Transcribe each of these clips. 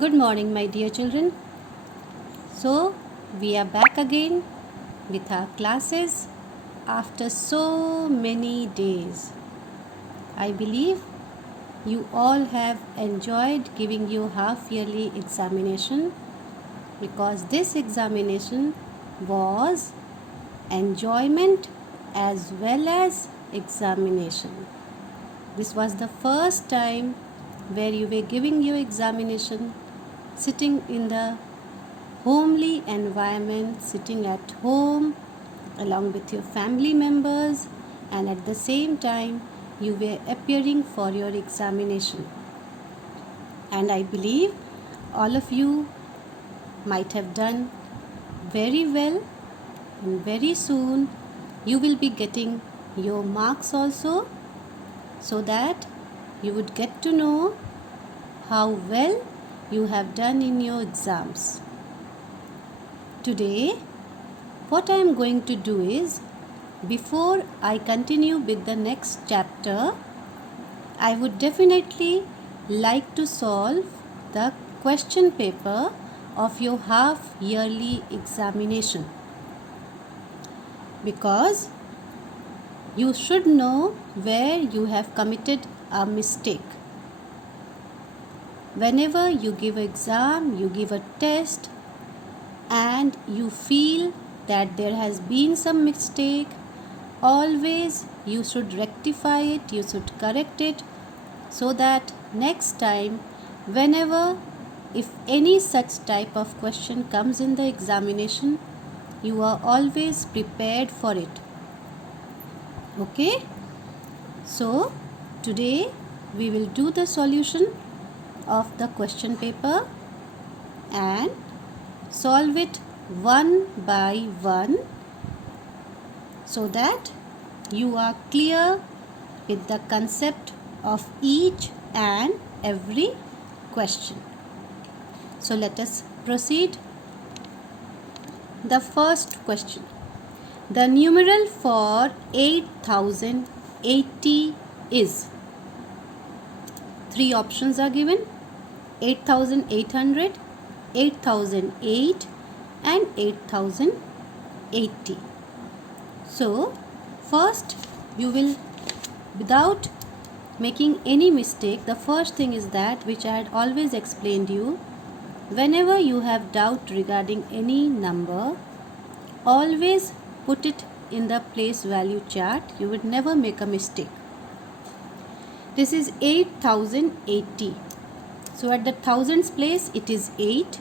Good morning, my dear children. So, we are back again with our classes after so many days. I believe you all have enjoyed giving your half yearly examination because this examination was enjoyment as well as examination. This was the first time where you were giving your examination sitting in the homely environment, sitting at home along with your family members, and at the same time you were appearing for your examination. And I believe all of you might have done very well, and very soon you will be getting your marks also, so that you would get to know how well you have done in your exams. Today, what I am going to do is, before I continue with the next chapter, I would definitely like to solve the question paper of your half yearly examination, because you should know where you have committed a mistake. Whenever you give an exam, you give a test, and you feel that there has been some mistake, always you should rectify it, you should correct it, so that next time, whenever, if any such type of question comes in the examination, you are always prepared for it. Okay? So, today we will do the solution of the question paper and solve it one by one, so that you are clear with the concept of each and every question. So let us proceed. The first question. The numeral for 8080 is. Three options are given: 8800, 8008 and 8080. So first you will, without making any mistake, the first thing is that which I had always explained you: whenever you have doubt regarding any number, always put it in the place value chart. You would never make a mistake. This is 8080. So at the thousands place it is 8.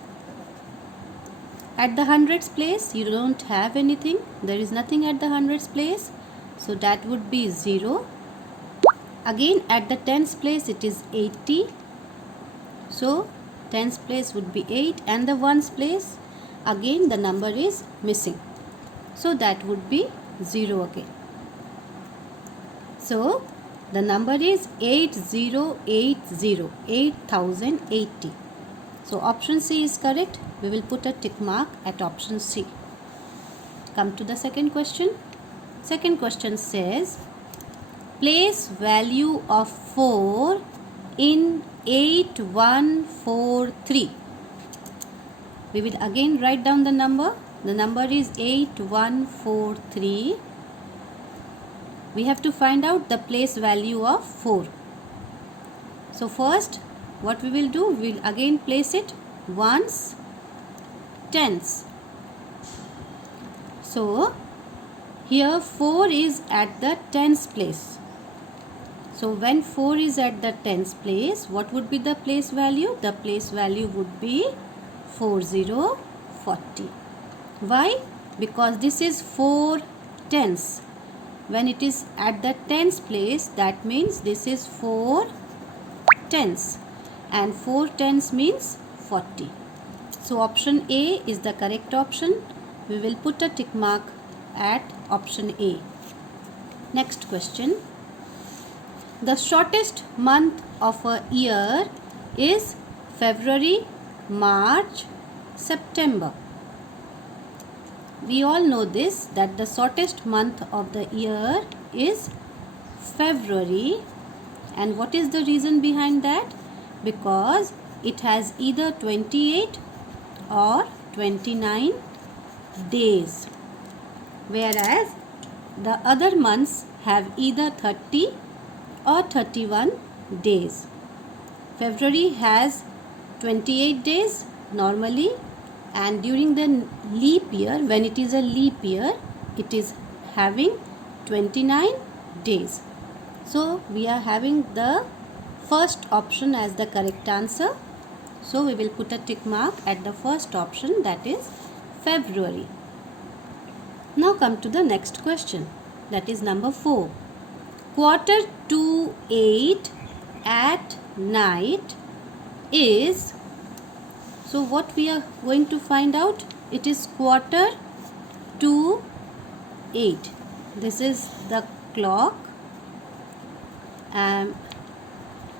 At the hundreds place you don't have anything. There is nothing at the hundreds place. So that would be 0. Again at the tens place it is 80. So tens place would be 8, and the ones place again the number is missing. So that would be 0 again. So the number is 8080, 8080. So option C is correct. We will put a tick mark at option C. Come to the second question. Second question says, place value of 4 in 8143. We will again write down the number. The number is 8143. We have to find out the place value of 4. So first, what we will do, we will again place it ones, tens. So here 4 is at the tens place. So when 4 is at the tens place, what would be the place value? The place value would be 4040. Why? Because this is 4 tens. When it is at the tens place, that means this is 4 tens, and 4 tens means 40. So option A is the correct option. We will put a tick mark at option A. Next question. The shortest month of a year is February, March, September. We all know this, that the shortest month of the year is February. And what is the reason behind that? Because it has either 28 or 29 days, whereas the other months have either 30 or 31 days. February has 28 days normally, and during the leap year, when it is a leap year, it is having 29 days. So we are having the first option as the correct answer. So we will put a tick mark at the first option, that is February. Now come to the next question, that is number 4. Quarter to 8 at night is, so what we are going to find out, it is quarter to 8. This is the clock. I am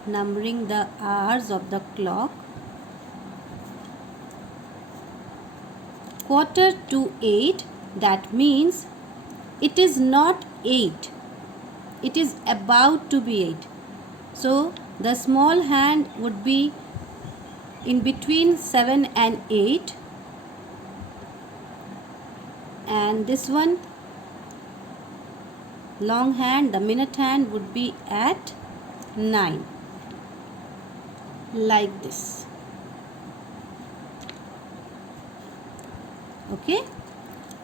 numbering the hours of the clock. Quarter to 8, that means it is not 8, it is about to be 8. So the small hand would be in between 7 and 8, and this one long hand, the minute hand, would be at 9, like this. Okay,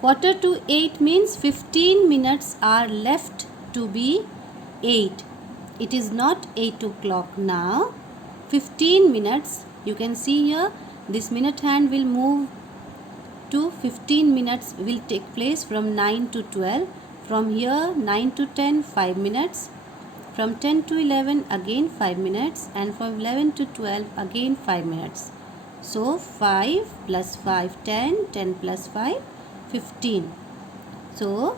quarter to 8 means 15 minutes are left to be 8. It is not 8 o'clock now. 15 minutes, you can see here, this minute hand will move to 15 minutes will take place from 9 to 12. From here 9 to 10, 5 minutes. From 10 to 11 again 5 minutes, and from 11 to 12 again 5 minutes. So 5 plus 5, 10, 10 plus 5, 15. So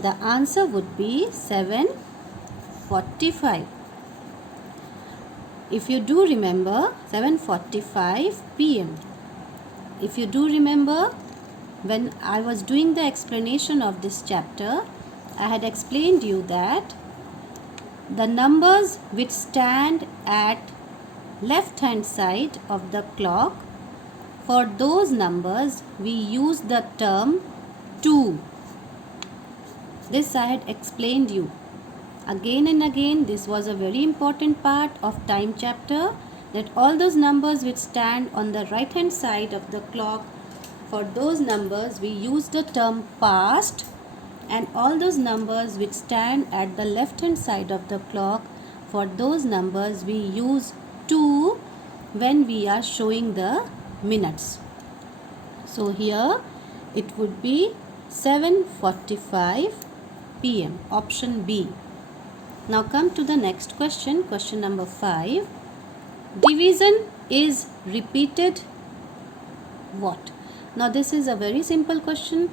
the answer would be 7:45. If you do remember, 7:45 p.m. If you do remember, when I was doing the explanation of this chapter, I had explained you that the numbers which stand at left hand side of the clock, for those numbers we use the term 2. This I had explained you again and again. This was a very important part of time chapter, that all those numbers which stand on the right hand side of the clock, for those numbers we use the term past, and all those numbers which stand at the left hand side of the clock, for those numbers we use 2 when we are showing the minutes. So here it would be 7:45 p.m. option B. Now come to the next question, question number 5. Division is repeated what? Now this is a very simple question.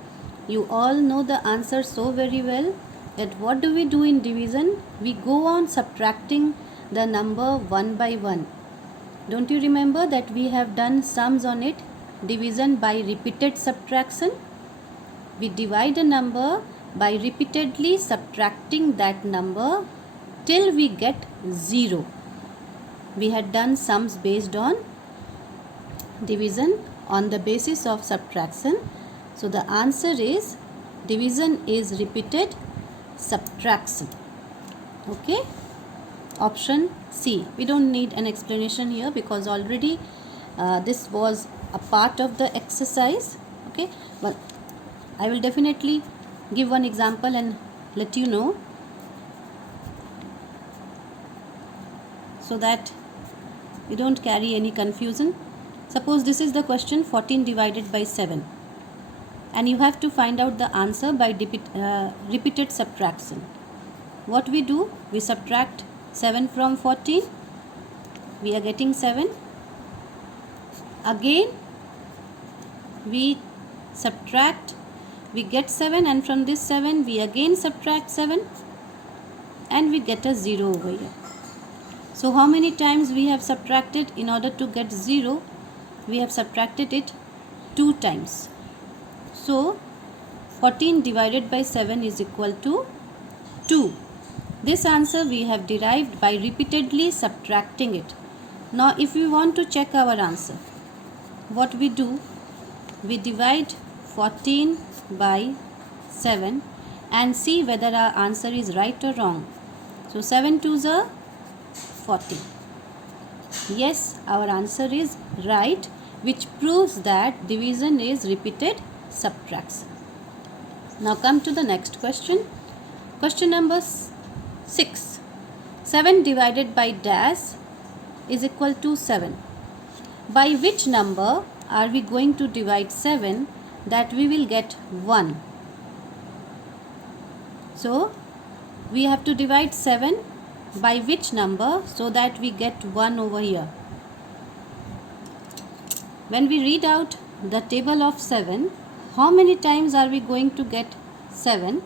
You all know the answer so very well, that what do we do in division? We go on subtracting the number one by one. Don't you remember that we have done sums on it? Division by repeated subtraction. We divide a number by repeatedly subtracting that number till we get 0. We had done sums based on division on the basis of subtraction. So the answer is division is repeated subtraction. Okay, option C. We don't need an explanation here because already this was a part of the exercise. Okay, but I will definitely give one example and let you know, so that you don't carry any confusion. Suppose this is the question, 14 divided by 7, and you have to find out the answer by repeated subtraction. What we do? We subtract 7 from 14. We are getting 7. Again we subtract, we get 7, and from this 7 we again subtract 7, and we get a 0 over here. So how many times we have subtracted in order to get 0? We have subtracted it 2 times. So 14 divided by 7 is equal to 2. This answer we have derived by repeatedly subtracting it. Now if we want to check our answer, what we do, we divide 14 by 7 and see whether our answer is right or wrong. So 7 2s are 40. Yes, our answer is right, which proves that division is repeated subtraction. Now come to the next question. Question number 6. 7 divided by dash is equal to 7. By which number are we going to divide 7 that we will get 1? So we have to divide 7 by which number so that we get 1 over here. When we read out the table of 7, how many times are we going to get 7?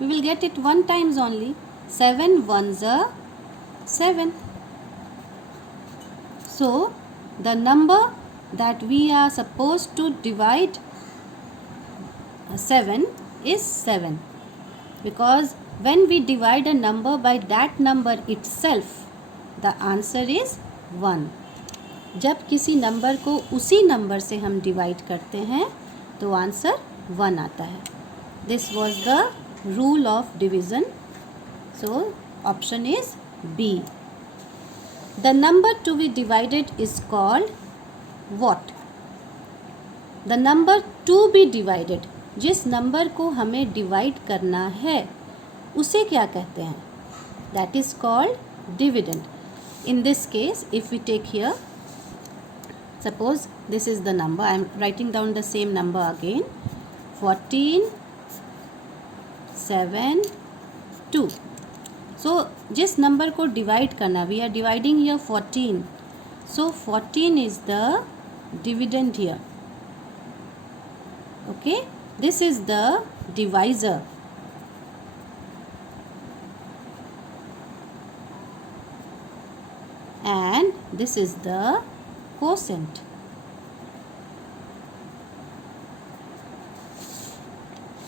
We will get it 1 times only. 7 ones are 7. So the number that we are supposed to divide 7 is 7, because when we divide a number by that number itself, the answer is 1. जब किसी number को उसी number से हम divide करते हैं तो answer 1 आता है. This was the rule of division. So option is B. The number to be divided is called what? The number to be divided, जिस नंबर को हमें डिवाइड करना है उसे क्या कहते हैं? That is called dividend. In this case if we take here, suppose this is the number, I am writing down the same number again, 14 7 2. so जिस नंबर को डिवाइड करना, we are dividing here 14, so 14 is the dividend here. Okay, this is the divisor. And this is the quotient.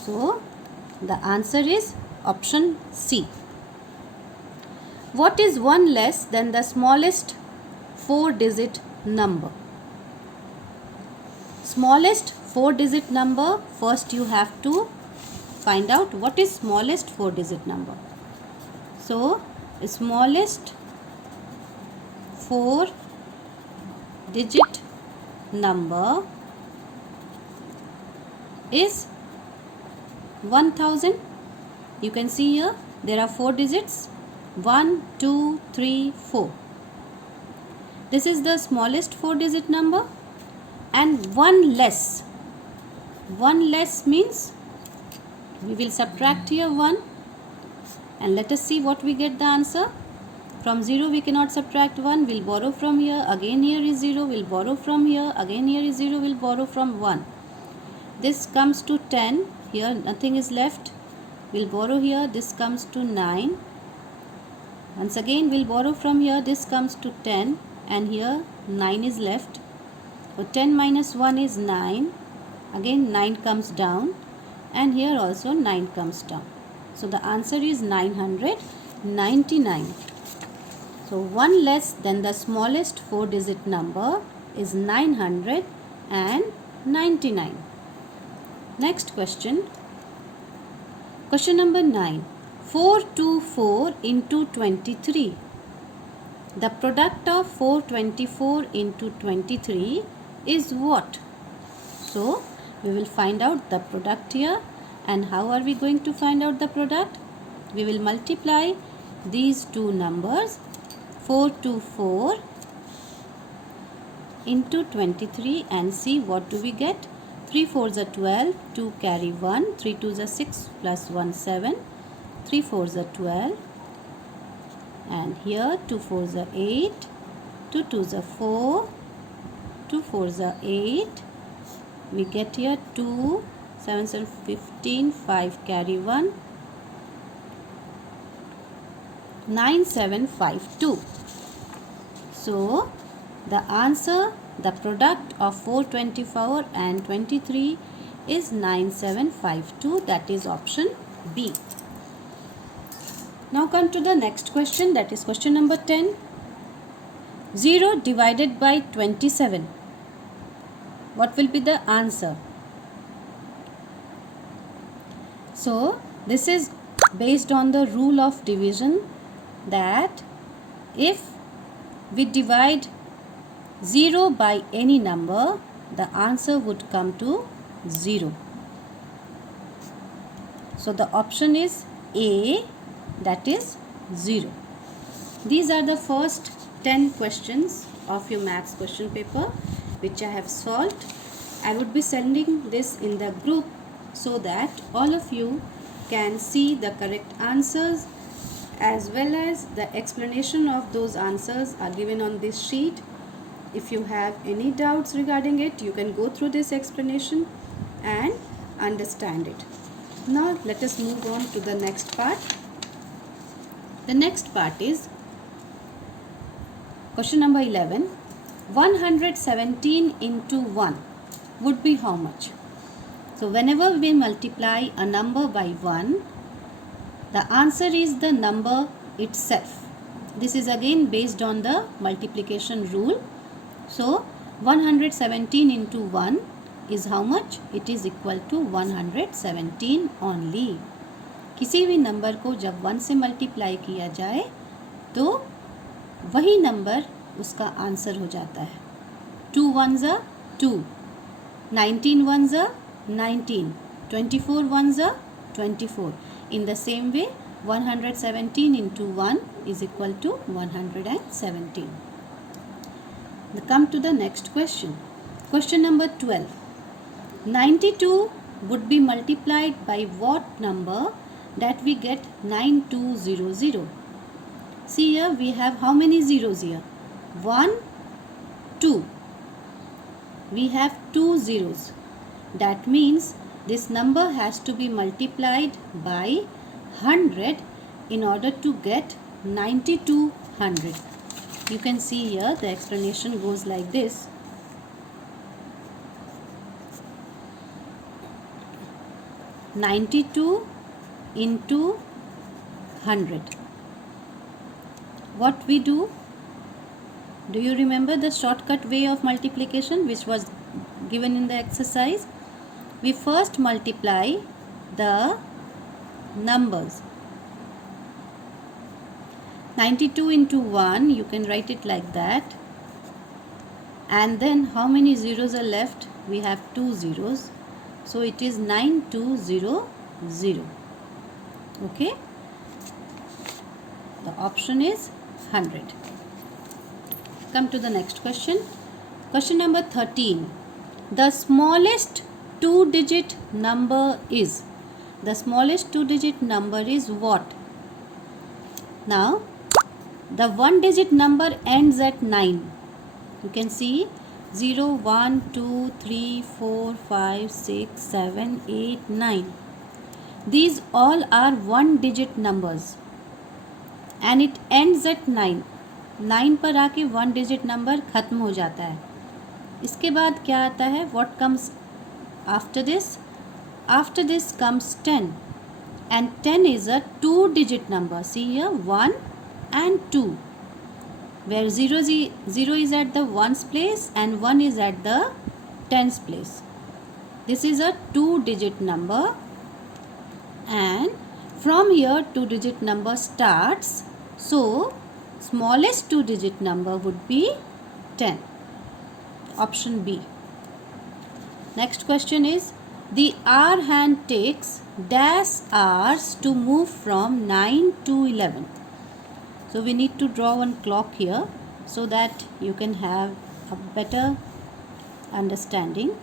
So the answer is option C. What is 1 less than the smallest 4-digit number? Smallest 4-digit number, first you have to find out what is smallest 4-digit number. So smallest 4-digit number is 1000. You can see here there are 4 digits, 1 2 3 4. This is the smallest 4-digit number. And 1 less. 1 less means we will subtract here 1 and let us see what we get the answer. From 0 we cannot subtract 1, we'll borrow from here, again here is 0, we'll borrow from here, again here is 0, we'll borrow from 1. This comes to 10, here nothing is left, we'll borrow here, this comes to 9. Once again we'll borrow from here, this comes to 10 and here 9 is left. So 10 minus 1 is 9, again 9 comes down and here also 9 comes down. So the answer is 999. So 1 less than the smallest 4-digit number is 999. Next question. Question number 9. 424 into 23. The product of 424 into 23 is what? So we will find out the product here. And how are we going to find out the product? We will multiply these two numbers, 424 into 23, and see what do we get. 3 4s are 12, 2 carry 1, 3 2s are 6 plus 1 7, 3 4s are 12. And here 2 4s are 8, 2 2s are 4, 2 4s are 8. We get here 2, 7 7 15, 5 carry 1, 9752. So the answer, the product of 424 and 23 is 9752. That is option B. Now come to the next question, that is question number 10. 0 divided by 27. What will be the answer? So this is based on the rule of division, that if we divide 0 by any number, the answer would come to 0. So the option is A, that is 0. These are the first 10 questions of your maths question paper which I have solved. I would be sending this in the group so that all of you can see the correct answers, as well as the explanation of those answers are given on this sheet. If you have any doubts regarding it, you can go through this explanation and understand it. Now let us move on to the next part. The next part is question number 11. 117 into 1 would be how much? So whenever we multiply a number by 1, the answer is the number itself. This is again based on the multiplication rule. So 117 into 1 is how much? It is equal to 117 only. किसी भी number को जब 1 से multiply किया जाए तो वही number उसका आंसर हो जाता है. 2 ones are 2, 19 ones are 19, 24 ones are 24. In the same way, 117 into 1 is equal to 117. Come to the next question. Question number 12. 92 would be multiplied by what number that we get 9200? See here, we have how many zeros here? 1, 2. We have 2 zeros. That means this number has to be multiplied by 100 in order to get 9200. You can see here the explanation goes like this. (92 into 100). What we do? Do you remember the shortcut way of multiplication which was given in the exercise? We first multiply the numbers. 92 into 1, you can write it like that. And then how many zeros are left? We have 2 zeros. So it is 9200. Okay? The option is 100. Come to the next question. Question number 13. The smallest 2-digit number is. The smallest 2-digit number is what? Now, the 1-digit number ends at 9. You can see 0, 1, 2, 3, 4, 5, 6, 7, 8, 9. These all are 1-digit numbers. And it ends at 9. 9 पर आके 1-digit number खत्म हो जाता है. इसके बाद क्या आता है? What comes after this? After this comes 10. And 10 is a 2-digit number. See here, 1 and 2. Where 0 is at the 1's place and 1 is at the 10's place. This is a 2-digit number. And from here 2-digit number starts. So smallest 2-digit number would be 10. Option B. Next question is, the hour hand takes dash hours to move from 9 to 11. So we need to draw one clock here so that you can have a better understanding.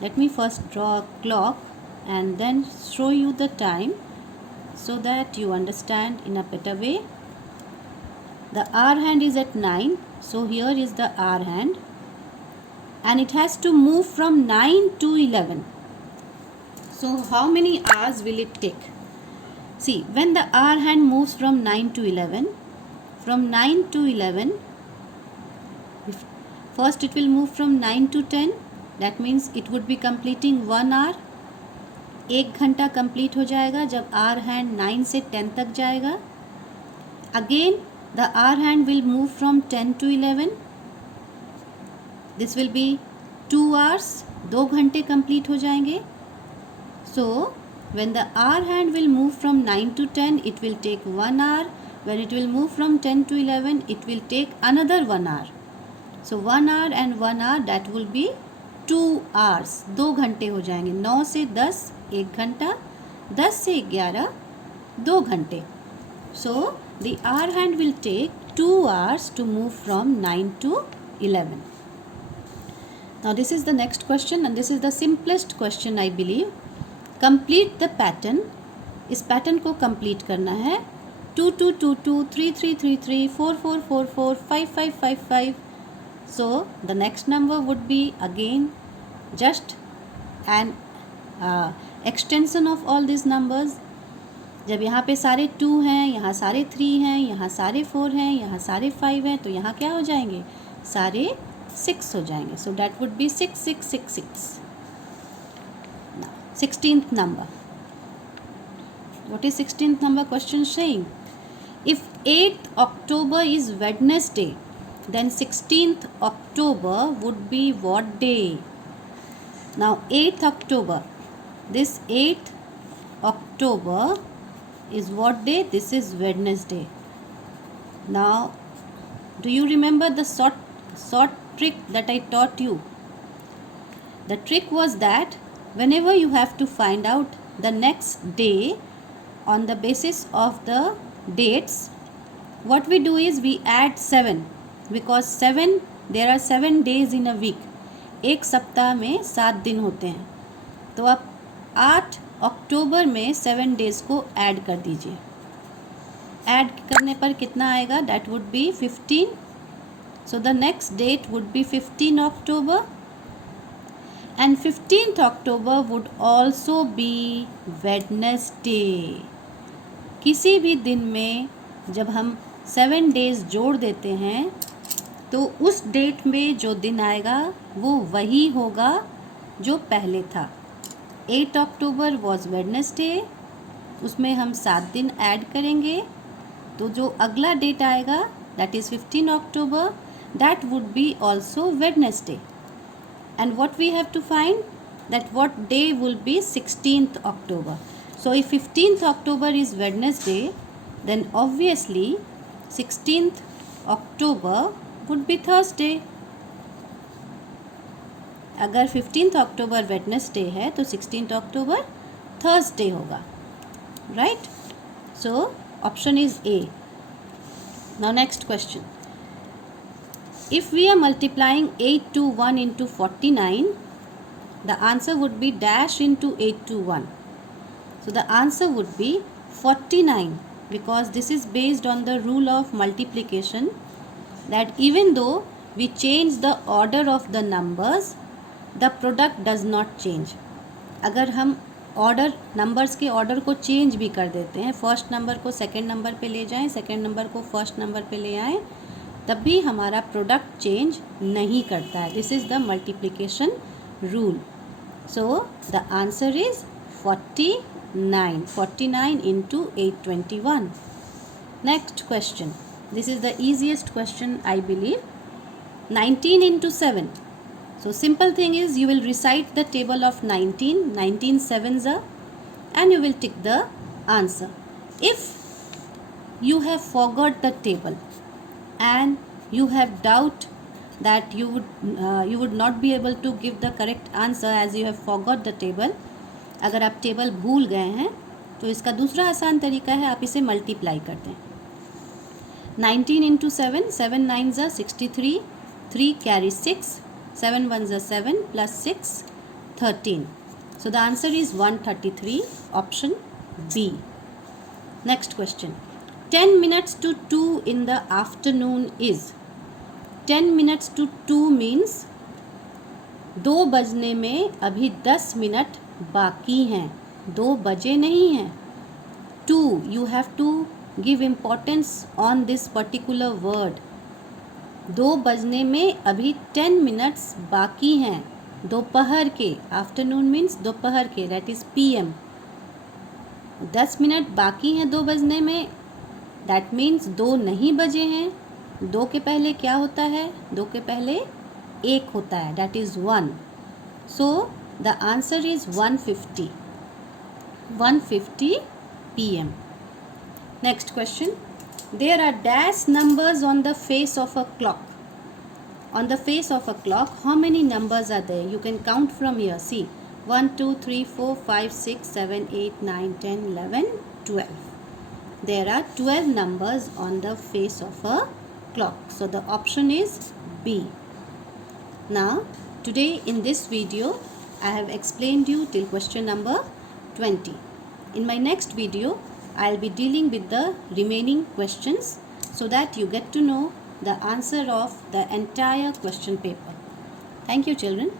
Let me first draw a clock and then show you the time so that you understand in a better way. The hour hand is at 9. So here is the hour hand. And it has to move from 9 to 11. So how many hours will it take? See, when the hour hand moves from 9 to 11, from 9 to 11, first it will move from 9 to 10. That means it would be completing 1 hour. 1 घंटा complete हो जाएगा जब hour hand 9 से 10 तक जाएगा. Again the hour hand will move from 10 to 11. This will be 2 hours. 2 घंटे complete हो जाएंगे. So when the hour hand will move from 9 to 10, it will take 1 hour. When it will move from 10 to 11, it will take another 1 hour. So 1 hour and 1 hour, that will be 2 hours. 2 घंटे हो जाएंगे. 9 से 10 1 घंटा, 10 से 11 2 घंटे. So the hour hand will take 2 hours to move from 9 to 11. Now this is the next question, and this is the simplest question I believe. Complete the pattern. इस pattern को complete करना है. 2 2 2 2 3 3 3 3 4 4 4 4 5 5 5 5. So the next number would be again just an extension of all these numbers. जब यहाँ पे सारे 2 हैं, यहाँ सारे 3 हैं, यहाँ सारे 4 हैं, यहाँ सारे 5 हैं, तो यहाँ क्या हो जाएंगे? सारे 6 हो जाएंगे. So that would be 6 6 6 6. Now 16th number. What is 16th number question saying? If 8th October is Wednesday, then 16th October would be what day? Now 8th October. This 8th October is what day? This is Wednesday. Now do you remember the short trick that I taught you? The trick was that whenever you have to find out the next day on the basis of the dates, what we do is we add 7, because there are 7 days in a week. एक सप्ताह में 7 दिन होते हैं. तो आप 8 अक्टूबर में 7 days को ऐड कर दीजिए. ऐड करने पर कितना आएगा? That would be 15. So the next date would be 15 October, and 15th October would also be Wednesday. किसी भी दिन में जब हम 7 डेज जोड़ देते हैं तो उस डेट में जो दिन आएगा वो वही होगा जो पहले था. 8 अक्टूबर वॉज वेडनेसडे, उसमें हम 7 दिन ऐड करेंगे, तो जो अगला डेट आएगा that is 15 October, that would be also Wednesday. And what we have to find, that what day will be 16th October. So if 15th October is Wednesday, then obviously 16th October would be Thursday. अगर 15th October Wednesday है तो 16th October Thursday होगा. Right? So option is A. Now next question. If we are multiplying 8 to 1 into 49, the answer would be dash into 8 to 1. So the answer would be 49, because this is based on the rule of multiplication, that even though we change the order of the numbers, the product does not change. अगर हम numbers के order को change भी कर देते हैं, first number को second number पे ले जाएं, सेकेंड नंबर को फर्स्ट नंबर पे ले आएं, तब भी हमारा प्रोडक्ट चेंज नहीं करता है. This is the multiplication rule. So the answer is 49. 49 into 821. Next question. This is the easiest question I believe. 19 into 7. So simple thing is you will recite the table of 19 sevens are, and you will tick the answer. If you have forgot the table and you have doubt that you would not be able to give the correct answer as you have forgot the table, अगर आप table भूल गए हैं तो इसका दूसरा आसान तरीका है, आप इसे मल्टीप्लाई कर दें. 19 into 7, 7 9s are 63, 3 carry 6, 7 1s are 7 plus 6 13. So the answer is 133, option B. Next question. 10 minutes to 2 in the afternoon is. 10 minutes to 2 means 2 बजने में अभी 10 मिनट बाकी हैं, 2 बजे नहीं हैं. 2, you have to give importance on this particular word. 2 बजने में अभी 10 मिनट्स बाकी हैं, दोपहर के. आफ्टरनून मीन्स दोपहर के, दैट इज़ PM. 10 मिनट बाकी हैं 2 बजने में, दैट मीन्स 2 नहीं बजे हैं. 2 के पहले क्या होता है? 2 के पहले 1 होता है, that is 1. So the answer is 1:50. 1:50 p.m. Next question. There are dash numbers on the face of a clock. On the face of a clock, how many numbers are there? You can count from here. See, 1, 2, 3, 4, 5, 6, 7, 8, 9, 10, 11, 12. There are 12 numbers on the face of a clock. So the option is B. Now, today in this video, I have explained you till question number 20. In my next video, I'll be dealing with the remaining questions so that you get to know the answer of the entire question paper. Thank you, children.